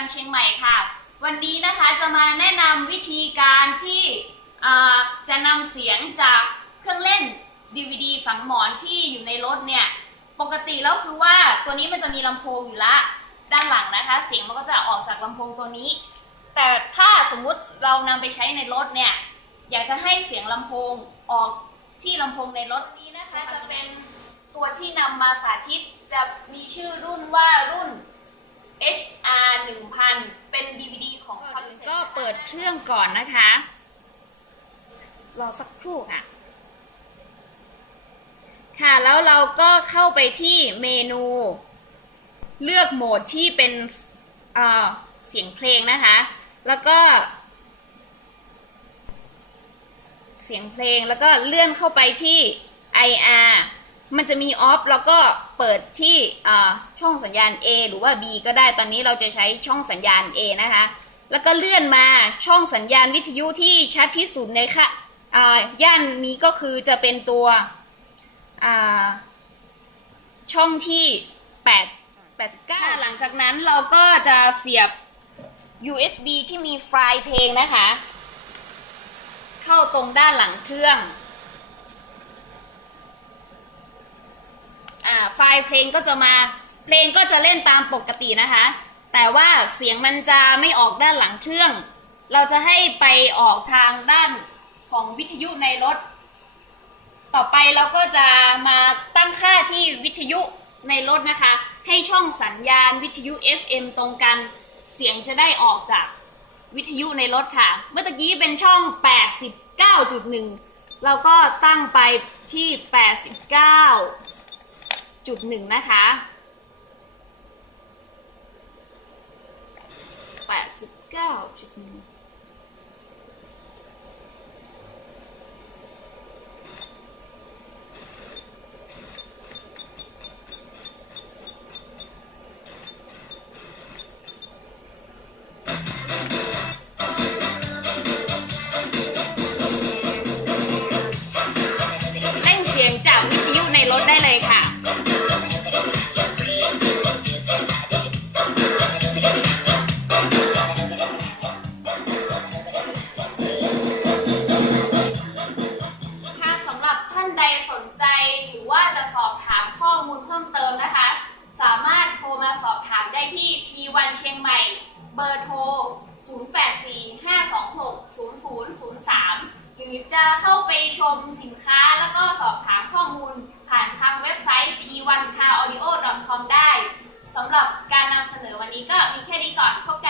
P.ONE เชียงใหม่ค่ะวันนี้นะคะจะมาแนะนำวิธีการที่จะนำเสียงจากเครื่องเล่น DVD ฝังหมอนที่อยู่ในรถเนี่ยปกติแล้วคือว่าตัวนี้มันจะมีลำโพงอยู่ละด้านหลังนะคะเสียงมันก็จะออกจากลำโพงตัวนี้แต่ถ้าสมมุติเรานำไปใช้ในรถเนี่ยอยากจะให้เสียงลำโพงออกที่ลำโพงในรถนี้นะคะจะเป็นตัวที่นำมาสาธิตจะมีชื่อรุ่นว่ารุ่น HR 1000 เป็น DVD ของคอนเซ็ปต์ก็เปิดเครื่องก่อนนะคะรอสักครู่ค่ะค่ะแล้วเราก็เข้าไปที่เมนูเลือกโหมดที่เป็นเสียงเพลงนะคะแล้วก็เสียงเพลงแล้วก็เลื่อนเข้าไปที่ IR มันจะมีออฟแล้วก็เปิดที่ช่องสัญญาณ A หรือว่า B ก็ได้ตอนนี้เราจะใช้ช่องสัญญาณ A นะคะแล้วก็เลื่อนมาช่องสัญญาณวิทยุที่ชัดที่สุดในค่ะย่านนี้ก็คือจะเป็นตัวช่องที่89หลังจากนั้นเราก็จะเสียบ USB ที่มีไฟล์เพลงนะคะเข้าตรงด้านหลังเครื่องไฟล์เพลงก็จะมาเพลงก็จะเล่นตามปกตินะคะแต่ว่าเสียงมันจะไม่ออกด้านหลังเครื่องเราจะให้ไปออกทางด้านของวิทยุในรถต่อไปเราก็จะมาตั้งค่าที่วิทยุในรถนะคะให้ช่องสัญญาณวิทยุ FM ตรงกันเสียงจะได้ออกจากวิทยุในรถค่ะเมื่อกี้เป็นช่อง 89.1 เราก็ตั้งไปที่ 89.1 นะคะ 89.1จากวิทยุในรถได้เลยค่ะถ้าสำหรับท่านใดสนใจหรือว่าจะสอบถามข้อมูลเพิ่มเติมนะคะสามารถโทรมาสอบถามได้ที่ P.ONE เชียงใหม่เบอร์โทร 0845260003หรือจะเข้าไปชมสินค้าแล้วก็สอบถามข้อมูลผ่านทางเว็บไซต์ p1caraudio.com ได้สำหรับการนำเสนอวันนี้ก็มีแค่นี้ก่อนพบกัน